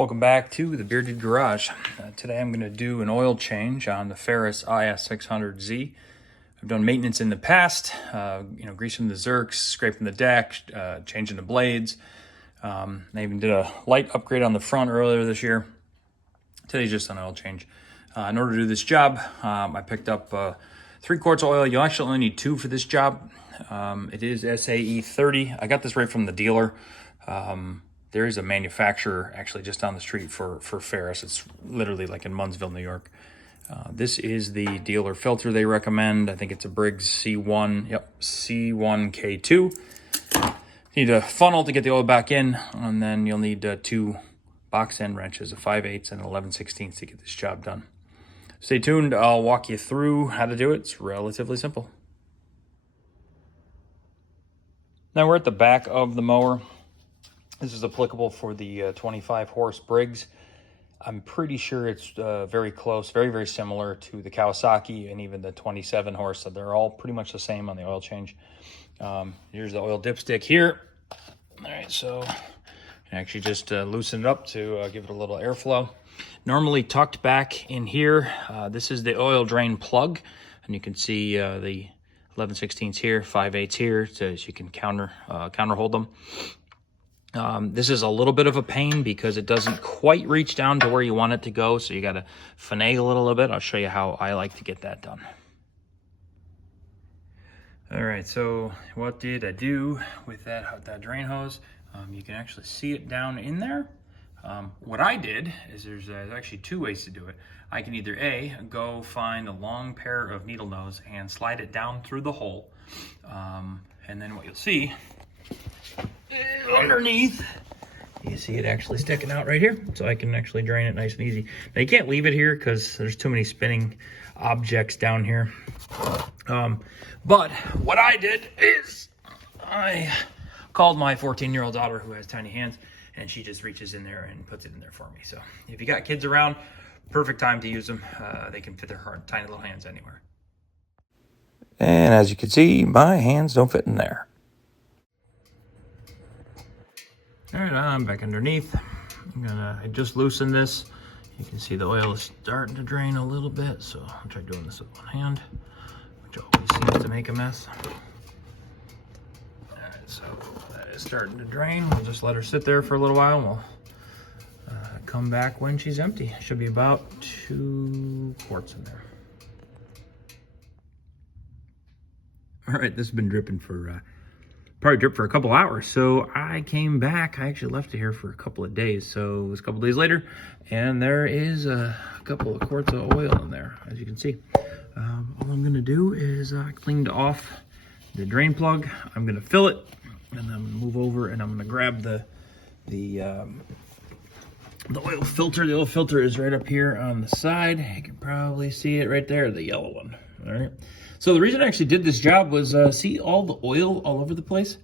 Welcome back to the Bearded Garage. Today I'm going to do an oil change on the Ferris IS600Z. I've done maintenance in the past, greasing the zerks, scraping the deck, changing the blades. I even did a light upgrade on the front earlier this year. Today's just an oil change. In order to do this job, I picked up 3 quarts of oil. You actually only need 2 for this job. It is SAE 30. I got this right from the dealer. There is a manufacturer actually just down the street for Ferris. It's literally like in Munnsville, New York. This is the dealer filter they recommend. I think it's a Briggs C1K2. You need a funnel to get the oil back in, and then you'll need 2 box end wrenches, a 5/8 and an 11/16 to get this job done. Stay tuned. I'll walk you through how to do it. It's relatively simple. Now we're at the back of the mower. This is applicable for the 25 horse Briggs. I'm pretty sure it's very close, very similar to the Kawasaki and even the 27 horse. So they're all pretty much the same on the oil change. Here's the oil dipstick here. All right, so you actually just loosen it up to give it a little airflow. Normally tucked back in here, this is the oil drain plug. And you can see the 11/16 here, 5/8 here, so you can counter hold them. This is a little bit of a pain because it doesn't quite reach down to where you want it to go, so you got to finagle it a little bit. I'll show you how I like to get that done. All right, so what did I do with that drain hose? You can actually see it down in there. What I did is there's actually 2 ways to do it. I can either A, go find a long pair of needle nose and slide it down through the hole, and then what you'll see underneath, you see it actually sticking out right here, so I can actually drain it nice and easy. Now you can't leave it here because there's too many spinning objects down here. But what I did is I called my 14-year-old daughter who has tiny hands, and she just reaches in there and puts it in there for me. So if you got kids around, perfect time to use them. They can fit their tiny little hands anywhere. And as you can see, my hands don't fit in there. All right, I'm back underneath. I just loosened this. You can see the oil is starting to drain a little bit, so I'll try doing this with one hand, which always seems to make a mess. All right, so that is starting to drain. We'll just let her sit there for a little while, and we'll come back when she's empty. Should be about 2 quarts in there. All right, this has been dripping for probably dripped for a couple hours. So I came back. I actually left it here for a couple of days. So it was a couple days later, and there is a couple of quarts of oil in there, as you can see. All I'm gonna do is I cleaned off the drain plug. I'm gonna fill it, and then I'm gonna move over and I'm gonna grab the oil filter. The oil filter is right up here on the side. You can probably see it right there, the yellow one. All right. So the reason I actually did this job was see all the oil all over the place.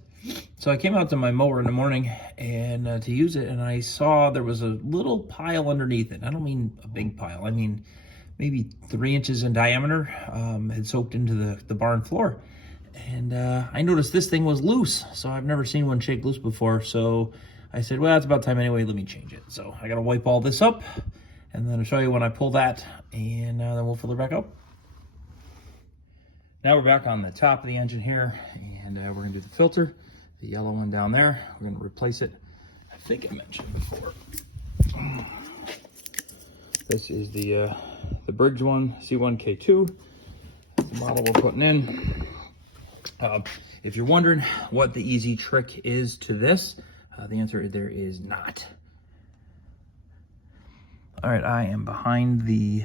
So I came out to my mower in the morning and to use it, and I saw there was a little pile underneath it. I don't mean a big pile. I mean maybe 3 inches in diameter, had soaked into the barn floor. And I noticed this thing was loose. So I've never seen one shake loose before. So I said, well, it's about time anyway. Let me change it. So I got to wipe all this up, and then I'll show you when I pull that, and then we'll fill it back up. Now we're back on the top of the engine here, and we're gonna do the filter, the yellow one down there. We're gonna replace it. I think I mentioned before. This is the Briggs one, C1K2. That's the model we're putting in. If you're wondering what the easy trick is to this, the answer is there is not. All right, I am behind the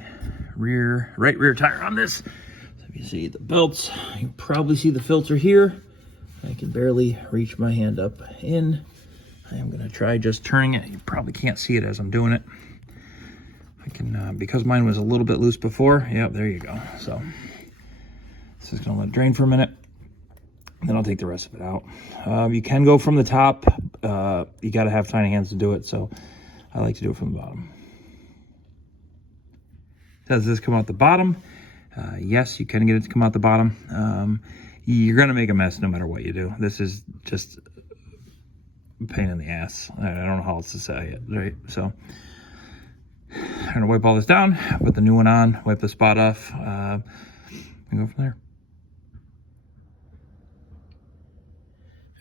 right rear tire on this. You see the belts, you can probably see the filter here. I can barely reach my hand up in. I am gonna try just turning it. You probably can't see it as I'm doing it. I can, because mine was a little bit loose before. Yep, there you go. So this is gonna let it drain for a minute. Then I'll take the rest of it out. You can go from the top. You gotta have tiny hands to do it. So I like to do it from the bottom. Does this come out the bottom? Yes, you can get it to come out the bottom. You're gonna make a mess no matter what you do. This is just pain in the ass. I don't know how else to say it, right? So I'm gonna wipe all this down, put the new one on, wipe the spot off, and go from there.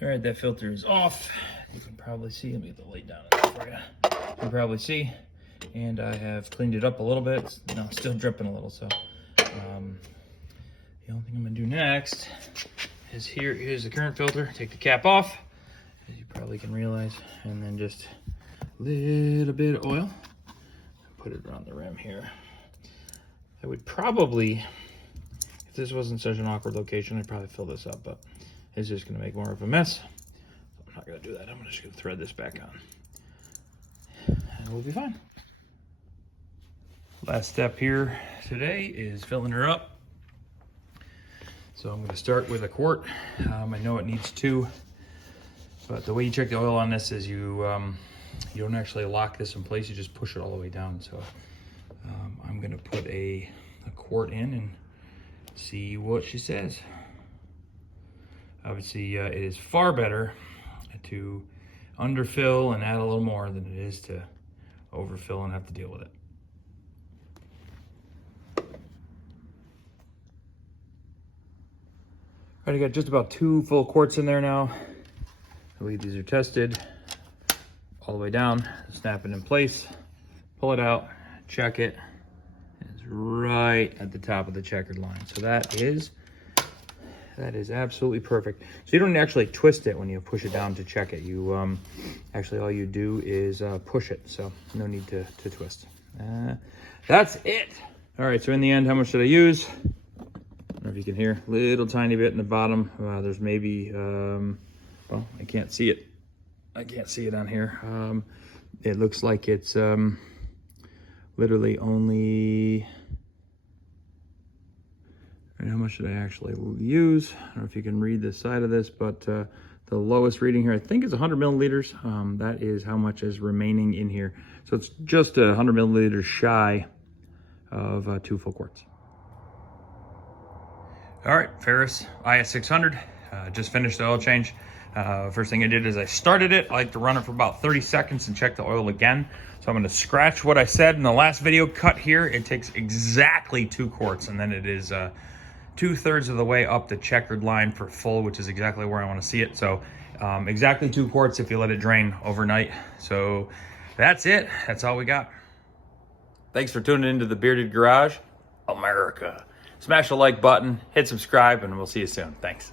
All right, that filter is off. You can probably see, let me get the light down for you. You can probably see, and I have cleaned it up a little bit. You know, still dripping a little, so the only thing I'm gonna do next is here's the current filter. Take the cap off, as you probably can realize, and then just a little bit of oil. Put it around the rim here. I would probably, if this wasn't such an awkward location, I'd probably fill this up, but it's just gonna make more of a mess. I'm not gonna do that. I'm just gonna thread this back on, and we'll be fine. Last step here today is filling her up. So I'm gonna start with a quart. I know it needs 2, but the way you check the oil on this is you don't actually lock this in place, you just push it all the way down. So I'm gonna put a quart in and see what she says. Obviously, it is far better to underfill and add a little more than it is to overfill and have to deal with it. All right, I got just about 2 full quarts in there now. I believe these are tested all the way down. Snap it in place, pull it out, check it. It's right at the top of the checkered line. So that is absolutely perfect. So you don't actually twist it when you push it down to check it. You actually, all you do is push it. So no need to twist. That's it. All right, so in the end, how much did I use? I don't know if you can hear, little tiny bit in the bottom. There's maybe, well, I can't see it. I can't see it on here. It looks like it's literally only, and how much did I actually use? I don't know if you can read this side of this, but the lowest reading here, I think is 100 milliliters. That is how much is remaining in here. So it's just 100 milliliters shy of 2 full quarts. All right, Ferris IS600, just finished the oil change. First thing I did is I started it. I like to run it for about 30 seconds and check the oil again. So I'm gonna scratch what I said in the last video cut here. It takes exactly 2 quarts, and then it is 2/3 of the way up the checkered line for full, which is exactly where I wanna see it. So exactly 2 quarts if you let it drain overnight. So that's it, that's all we got. Thanks for tuning into the Bearded Garage, America. Smash the like button, hit subscribe, and we'll see you soon. Thanks.